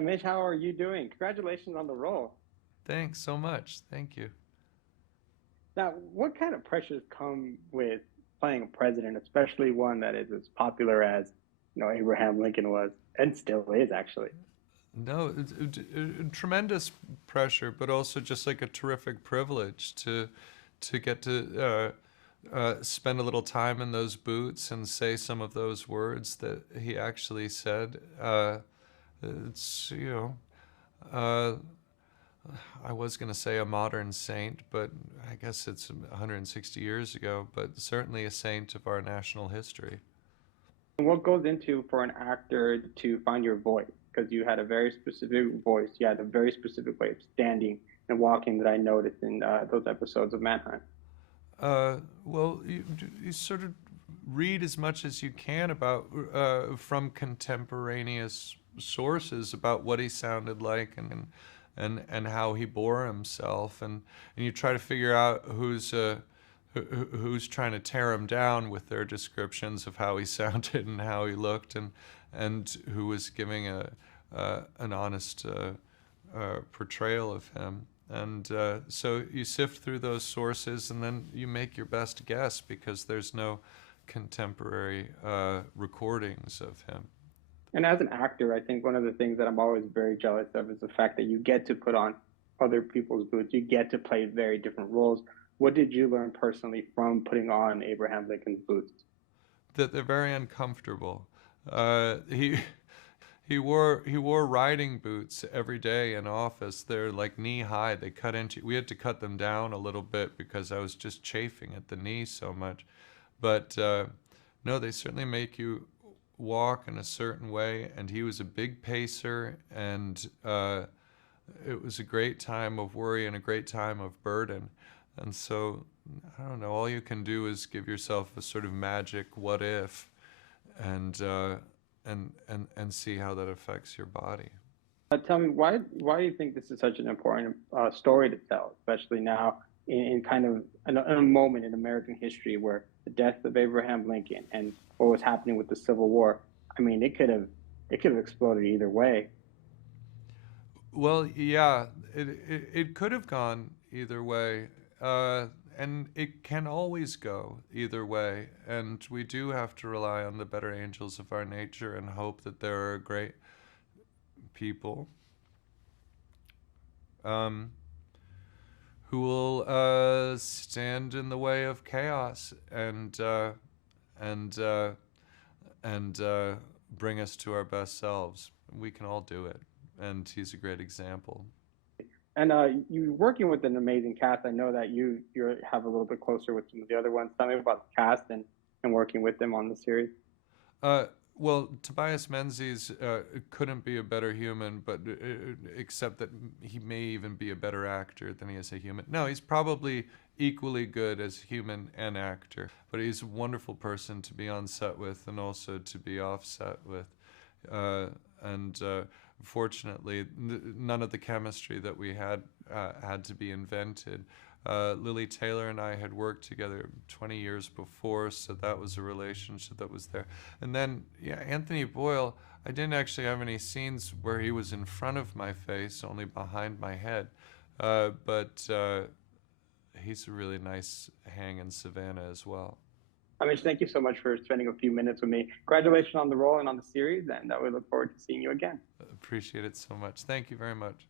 Hamish, how are you doing? Congratulations on the role. Thanks so much. Thank you. Now, what kind of pressures come with playing a president, especially one that is as popular as, Abraham Lincoln was and still is, actually? No, tremendous pressure, but also just like a terrific privilege to get to spend a little time in those boots and say some of those words that he actually said. It's uh, I was going to say a modern saint, but I guess it's 160 years ago, but certainly a saint of our national history. And what goes into for an actor to find your voice? Because you had a very specific voice, you had a very specific way of standing and walking that I noticed in those episodes of Manhunt. Well, you sort of read as much as you can about from contemporaneous sources about what he sounded like and how he bore himself, and you try to figure out who's trying to tear him down with their descriptions of how he sounded and how he looked, and who was giving an honest portrayal of him. And so you sift through those sources, and then you make your best guess because there's no contemporary recordings of him. And as an actor, I think one of the things that I'm always very jealous of is the fact that you get to put on other people's boots. You get to play very different roles. What did you learn personally from putting on Abraham Lincoln's boots? That they're very uncomfortable. He wore riding boots every day in office. They're like knee high. They cut into. We had to cut them down a little bit because I was just chafing at the knee so much. But no, they certainly make you walk in a certain way. And he was a big pacer, and it was a great time of worry and a great time of burden. And so I don't know. All you can do is give yourself a sort of magic what if, and and see how that affects your body. Tell me why do you think this is such an important story to tell, especially now in kind of in a moment in American history where the death of Abraham Lincoln and what was happening with the Civil War. I mean, it could have exploded either way. Well, yeah, it could have gone either way, uh, and it can always go either way. And we do have to rely on the better angels of our nature and hope that there are great people um, who will stand in the way of chaos and and bring us to our best selves. We can all do it, and he's a great example. And you working with an amazing cast. I know that you have a little bit closer with some of the other ones. Tell me about the cast and working with them on the series. Uh, well, Tobias Menzies couldn't be a better human, but except that he may even be a better actor than he is a human. No, he's probably equally good as human and actor, but he's a wonderful person to be on set with and also to be off set with. Uh, and Fortunately, none of the chemistry that we had to be invented. Lily Taylor and I had worked together 20 years before, so that was a relationship that was there. And then, yeah, Anthony Boyle, I didn't actually have any scenes where he was in front of my face, only behind my head. But he's a really nice hang in Savannah as well. Amish, thank you so much for spending a few minutes with me. Congratulations on the role and on the series, and we look forward to seeing you again. Appreciate it so much. Thank you very much.